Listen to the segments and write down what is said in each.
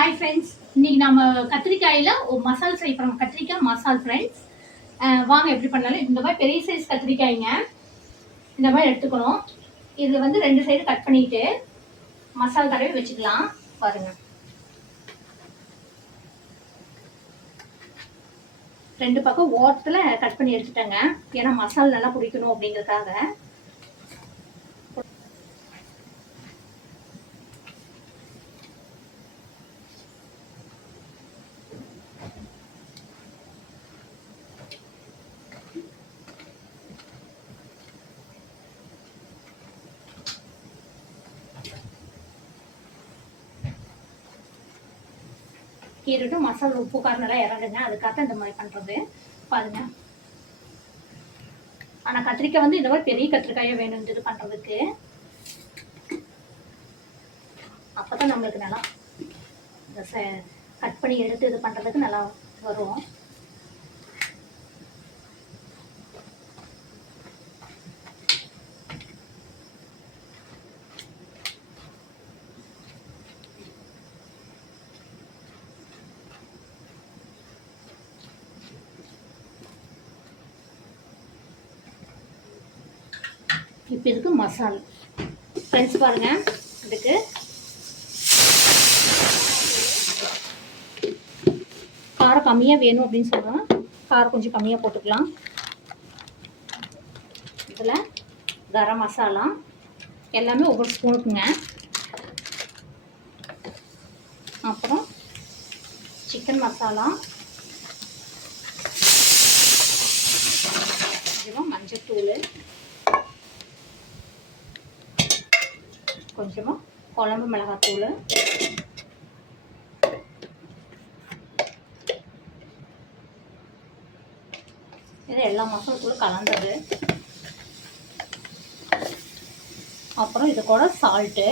Hi friends, இன்னைக்கு நம்ம கத்திரிக்காயில் ஒரு மசால் செய்ய போகிறோம். கத்திரிக்காய் மசால் ஃப்ரெண்ட்ஸ். வாங்க எப்படி பண்ணாலும். இந்த மாதிரி பெரிய சைஸ் கத்திரிக்காய்ங்க இந்த மாதிரி எடுத்துக்கணும். இதில் வந்து 2 சைடு கட் பண்ணிட்டு மசால் தடவை வச்சுக்கலாம். பாருங்க, 2 பக்கம் ஓரத்தில் கட் பண்ணி எடுத்துட்டேங்க. ஏன்னா மசால் நல்லா பிடிக்கணும் அப்படிங்கிறதுக்காக. கீரட்டும் மசாலா உப்பு காரம் நல்லா இறங்குங்க. அதுக்காக இந்த மாதிரி பண்ணுறது பாருங்க. ஆனால் கத்திரிக்காய் வந்து இந்த மாதிரி பெரிய கத்திரிக்காயை வேணும் இது பண்ணுறதுக்கு. அப்போ தான் நம்மளுக்கு நல்லா இந்த கட் பண்ணி எடுத்து இது பண்ணுறதுக்கு நல்லா வரும். இப்போ இதுக்கு மசால் ஃப்ரெண்ட்ஸ் பாருங்கள். இதுக்கு காரம் கம்மியாக வேணும் அப்படின்னு சொன்னால் காரம் கொஞ்சம் கம்மியாக போட்டுக்கலாம். இதில் கரம் மசாலா எல்லாமே ஒவ்வொரு ஸ்பூனுக்குங்க. அப்புறம் சிக்கன் மசாலா, கொஞ்சமாக மஞ்சத்தூள், கொஞ்சமாக குழம்பு மிளகாத்தூள், இது எல்லா மசாலாத்தூளும் கலந்தது. அப்புறம் இது கூட சால்ட்டு,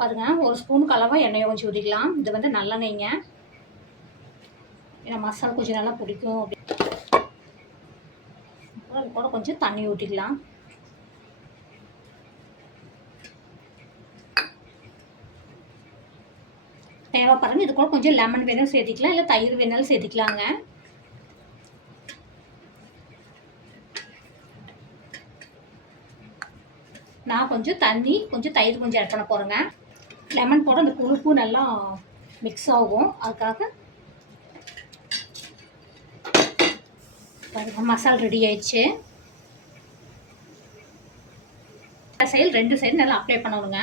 பாருங்க. ஒரு ஸ்பூனுக்கு அளவாக எண்ணெயை கொஞ்சம் ஊற்றிக்கலாம். இது வந்து நல்லெண்ணெய்ங்க. ஏன்னா மசாலா கொஞ்சம் நல்லா பிடிக்கும். அப்புறம் அது கூட கொஞ்சம் தண்ணி ஊற்றிக்கலாம். தேவைப்படுறங்க இது கூட கொஞ்சம் லெமன் வேணும் சேர்த்திக்கலாம், இல்லை தயிர் வேணாலும் சேர்த்திக்கலாங்க. நான் கொஞ்சம் தண்ணி கொஞ்சம் தயிர் கொஞ்சம் ஆட் பண்ண போகிறேங்க. லெமன் போட அந்த புளிப்பு நல்லா மிக்ஸ் ஆகும். அதுக்காக மசாலா ரெடி ஆயிடுச்சு. சைடு 2 சைடு நல்லா அப்ளை பண்ணணுங்க.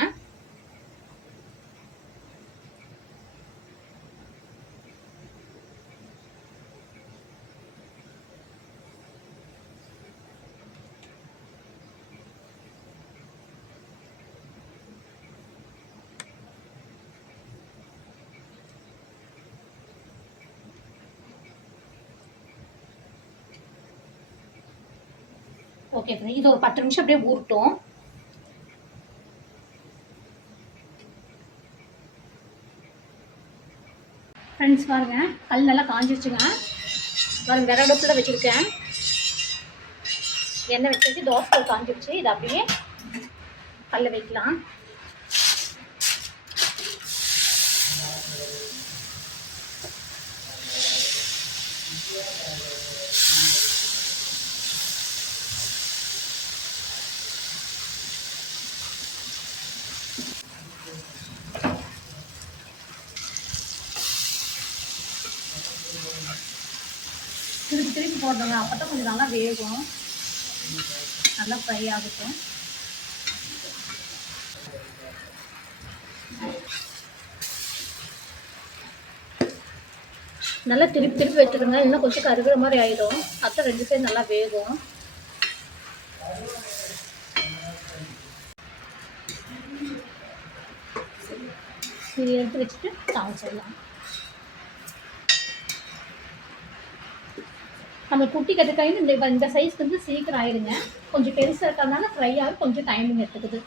ஓகே ஃப்ரெண்ட்ஸ், இது ஒரு 10 நிமிஷம் அப்படியே ஊறட்டும். ஃப்ரெண்ட்ஸ் பாருங்க, கல் நல்லா காஞ்சிருச்சுங்க. பாருங்க, விறகடுப்பில் வச்சுருக்கேன். எண்ணெய் வச்சு தோசை காஞ்சிருச்சு. இது அப்படியே கல்ல வைக்கலாம். திருப்பி போடுறோங்க. அப்போ தான் கொஞ்சம் நல்லா வேகும், நல்லா ஃப்ரை ஆகட்டும். நல்லா திருப்பி வச்சுருங்க, இன்னும் கொஞ்சம் கருகிற மாதிரி ஆயிடும். அப்போ 2 சைடு நல்லா வேகும். இது எடுத்து வச்சுட்டு தாளிச்சிடலாம். நம்ம குட்டி கத்திரிக்காய் இந்த சைஸ்க்கு வந்து சீக்கிரம் ஆயிடுங்க. கொஞ்சம் பெருசாக இருக்கிறதுனால ஃப்ரை ஆகி கொஞ்சம் டைமிங் எடுத்துக்குது.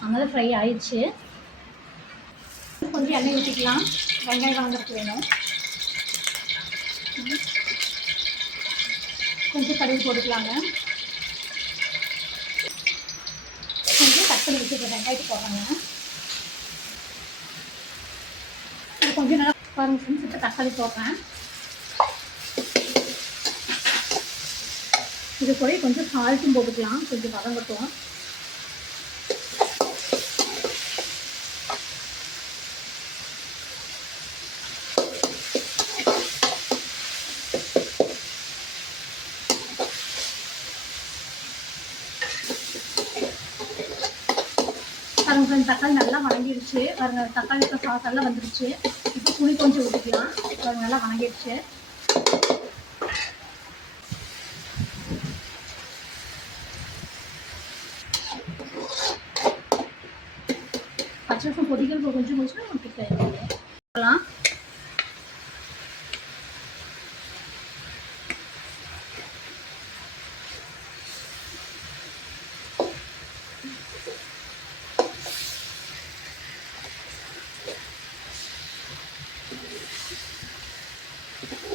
அதனால ஃப்ரை ஆயிடுச்சு. கொஞ்சம் எண்ணெய் ஊற்றிக்கலாம். வெங்காயம் வளர்ந்துருக்கு வேணும். கொஞ்சம் கடுகு போட்டுக்கலாங்க. கொஞ்சம் கட் பண்ணி வச்சுருக்க வெங்காயத்தை போடுறாங்க. இது கொஞ்சம் நல்லா பாருங்க ஃப்ரெண்ட்ஸ். இப்போ தக்காளி போடுறேன். இது கூட கொஞ்சம் சால்ட்டும் போட்டுக்கலாம், கொஞ்சம் வதங்கட்டும். பாருங்க ஃப்ரெண்ட்ஸ், தக்காளி நல்லா வதங்கிடுச்சு. பாருங்க தக்காளி இப்போ சாஸ் எல்லாம் வந்துடுச்சு. இப்போ புளி கொஞ்சம் ஊற்றிக்கலாம். பாருங்க நல்லா வதங்கிடுச்சு. பச்சை நிமிஷம் கொதிக்க கொஞ்சம் கொஞ்சம் ஊற்றிக்கலாம்.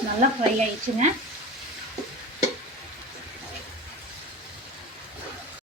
நல்லா ஃப்ரை ஆயிடுச்சுங்க.